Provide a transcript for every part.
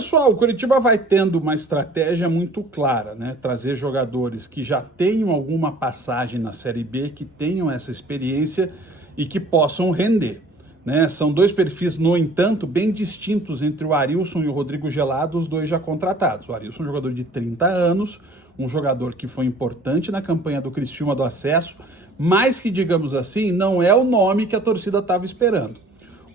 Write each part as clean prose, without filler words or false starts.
Pessoal, o Coritiba vai tendo uma estratégia muito clara, né? Trazer jogadores que já tenham alguma passagem na Série B, que tenham essa experiência e que possam render, né? São dois perfis, no entanto, bem distintos entre o Arilson e o Rodrigo Gelado, os dois já contratados. O Arilson é um jogador de 30 anos, um jogador que foi importante na campanha do Criciúma do acesso, mas que, digamos assim, não é o nome que a torcida estava esperando.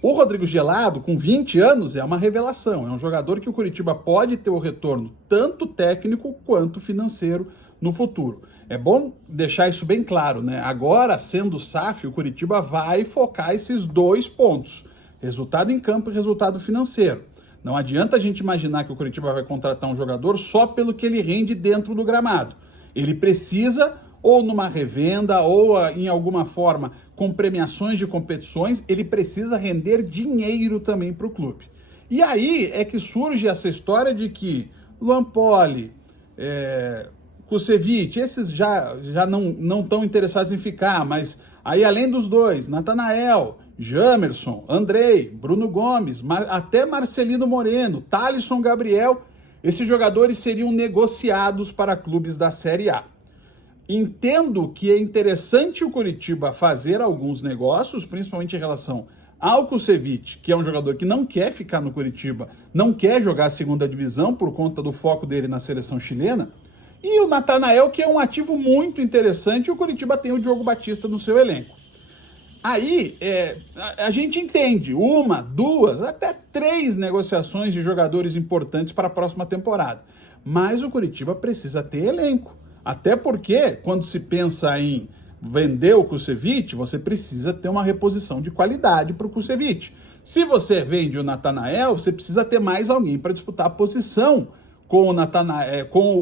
O Rodrigo Gelado, com 20 anos, é uma revelação. É um jogador que o Coritiba pode ter o retorno tanto técnico quanto financeiro no futuro. É bom deixar isso bem claro, né? Agora, sendo SAF, o Coritiba vai focar esses dois pontos: resultado em campo e resultado financeiro. Não adianta a gente imaginar que o Coritiba vai contratar um jogador só pelo que ele rende dentro do gramado. Ele precisa, ou numa revenda, ou em alguma forma com premiações de competições, ele precisa render dinheiro também para o clube. E aí é que surge essa história de que Luan Poli, Kusevich, esses já não estão interessados em ficar, mas aí além dos dois, Natanael, Jamerson, Andrei, Bruno Gomes, até Marcelino Moreno, Thalisson Gabriel, esses jogadores seriam negociados para clubes da Série A. Entendo que é interessante o Coritiba fazer alguns negócios, principalmente em relação ao Kusevich, que é um jogador que não quer ficar no Coritiba, não quer jogar a segunda divisão por conta do foco dele na seleção chilena, e o Natanael, que é um ativo muito interessante, e o Coritiba tem o Diogo Batista no seu elenco. Aí a gente entende uma, duas, até três negociações de jogadores importantes para a próxima temporada, mas o Coritiba precisa ter elenco. Até porque, quando se pensa em vender o Kusevich, você precisa ter uma reposição de qualidade para o Kusevich. Se você vende o Natanael, você precisa ter mais alguém para disputar a posição com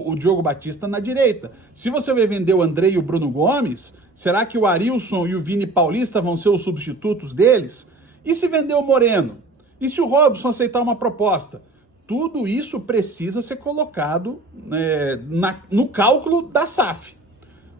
o Diogo Batista na direita. Se você vai vender o Andrei e o Bruno Gomes, será que o Arilson e o Vini Paulista vão ser os substitutos deles? E se vender o Moreno? E se o Robson aceitar uma proposta? Tudo isso precisa ser colocado no cálculo da SAF.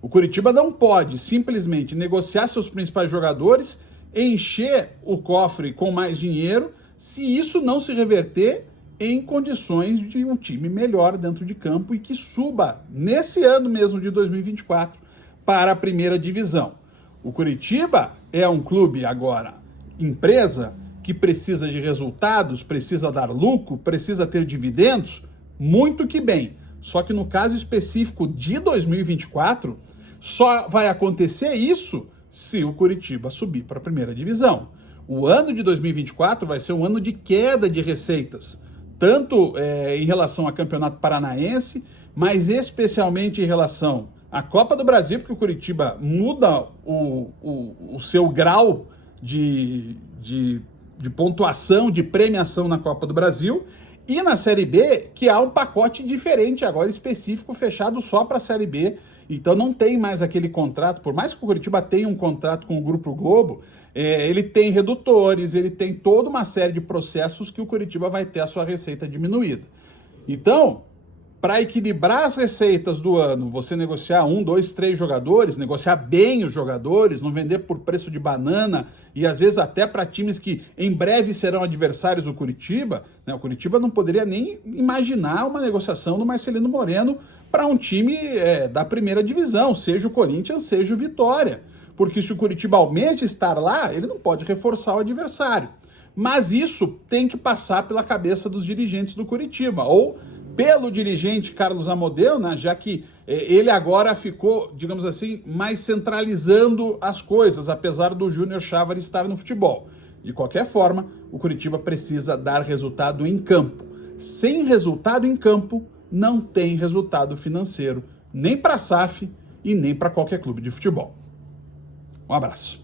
O Coritiba não pode simplesmente negociar seus principais jogadores, encher o cofre com mais dinheiro, se isso não se reverter em condições de um time melhor dentro de campo e que suba nesse ano mesmo de 2024 para a primeira divisão. O Coritiba é um clube agora, empresa, que precisa de resultados, precisa dar lucro, precisa ter dividendos, muito que bem. Só que no caso específico de 2024, só vai acontecer isso se o Coritiba subir para a primeira divisão. O ano de 2024 vai ser um ano de queda de receitas, tanto em relação ao Campeonato Paranaense, mas especialmente em relação à Copa do Brasil, porque o Coritiba muda o seu grau de pontuação, de premiação na Copa do Brasil, e na Série B, que há um pacote diferente agora, específico, fechado só para a Série B, então não tem mais aquele contrato, por mais que o Coritiba tenha um contrato com o Grupo Globo, ele tem redutores, ele tem toda uma série de processos que o Coritiba vai ter a sua receita diminuída. Então, para equilibrar as receitas do ano, você negociar 1, 2, 3 jogadores, negociar bem os jogadores, não vender por preço de banana e às vezes até para times que em breve serão adversários do Coritiba, né? O Coritiba não poderia nem imaginar uma negociação do Marcelino Moreno para um time da primeira divisão, seja o Corinthians, seja o Vitória, porque se o Coritiba almeja estar lá, ele não pode reforçar o adversário. Mas isso tem que passar pela cabeça dos dirigentes do Coritiba, ou pelo dirigente Carlos Amodeu, né, já que ele agora ficou, digamos assim, mais centralizando as coisas, apesar do Júnior Chávari estar no futebol. De qualquer forma, o Coritiba precisa dar resultado em campo. Sem resultado em campo, não tem resultado financeiro, nem para a SAF e nem para qualquer clube de futebol. Um abraço.